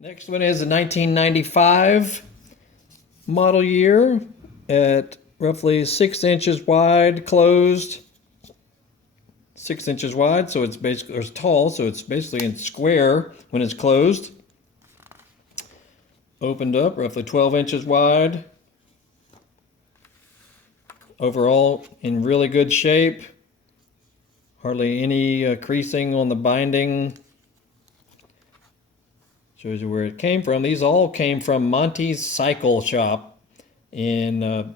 Next one is a 1995 model year at roughly 6 inches wide, closed. 6 inches wide, so it's basically, or it's tall, so it's basically in square when it's closed. Opened up, roughly 12 inches wide. Overall, in really good shape. Hardly any creasing on the binding. Shows you where it came from. These all came from Monty's Cycle Shop in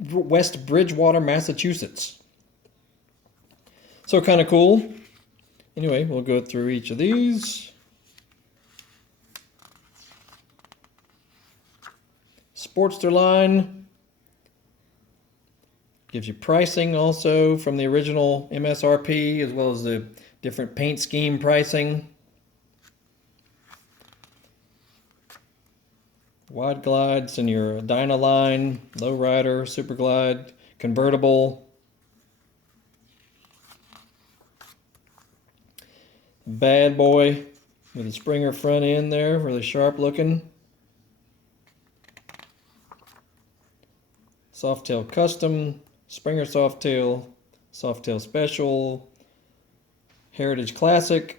West Bridgewater, Massachusetts. So kind of cool. Anyway, we'll go through each of these. Sportster line. Gives you pricing also from the original MSRP as well as the different paint scheme pricing. Wide glides in your Dyna line, lowrider, super glide, convertible. Bad boy with a Springer front end there, really sharp looking. Softail Custom, Springer Softail, Softail Special, Heritage Classic.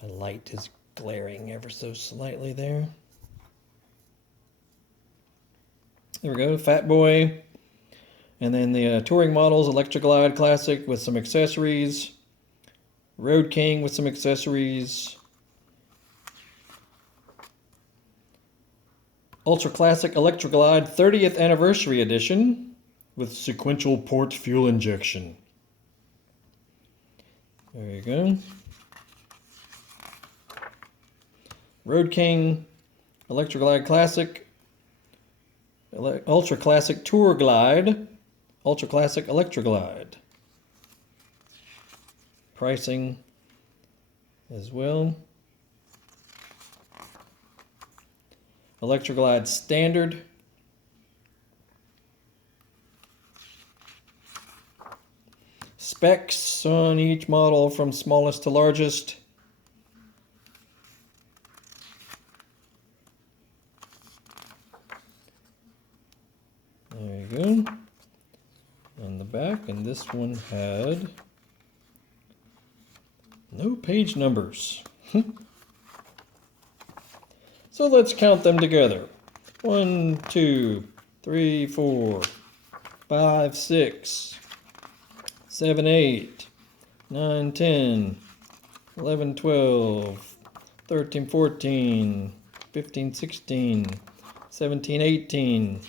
My light is glaring ever so slightly there. There we go, Fat Boy. And then the touring models, Electroglide Classic with some accessories. Road King with some accessories. Ultra Classic Electroglide 30th Anniversary Edition with sequential port fuel injection. There you go. Road King Electroglide Classic. Ultra Classic Tour Glide. Ultra Classic Electroglide. Pricing as well. Electroglide Standard. Specs on each model from smallest to largest. There you go. On the back, and this one had no page numbers. So let's count them together. 1, 2, 3, 4, 5, 6, 7, 8, 9, 10, 11, 12, 13, 14, 15, 16, 17, 18,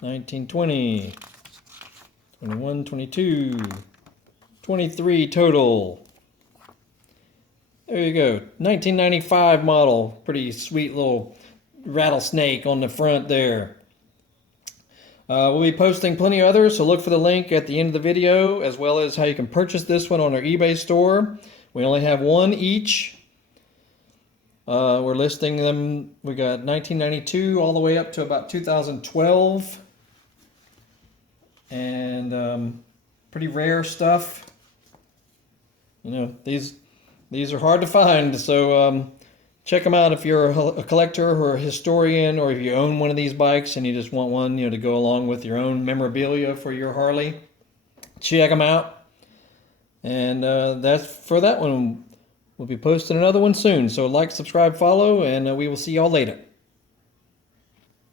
19, 20, 21, 22, 23 total. There you go, 1995 model. Pretty sweet little rattlesnake on the front there. We'll be posting plenty of others, so look for the link at the end of the video, as well as how you can purchase this one on our eBay store. We only have one each. We're listing them, we got 1992 all the way up to about 2012. And pretty rare stuff. You know, these are hard to find, so check them out if you're a collector or a historian, or if you own one of these bikes and you just want one, you know, to go along with your own memorabilia for your Harley. Check them out. And that's for that one. We'll be posting another one soon. So like, subscribe, follow, and we will see y'all later.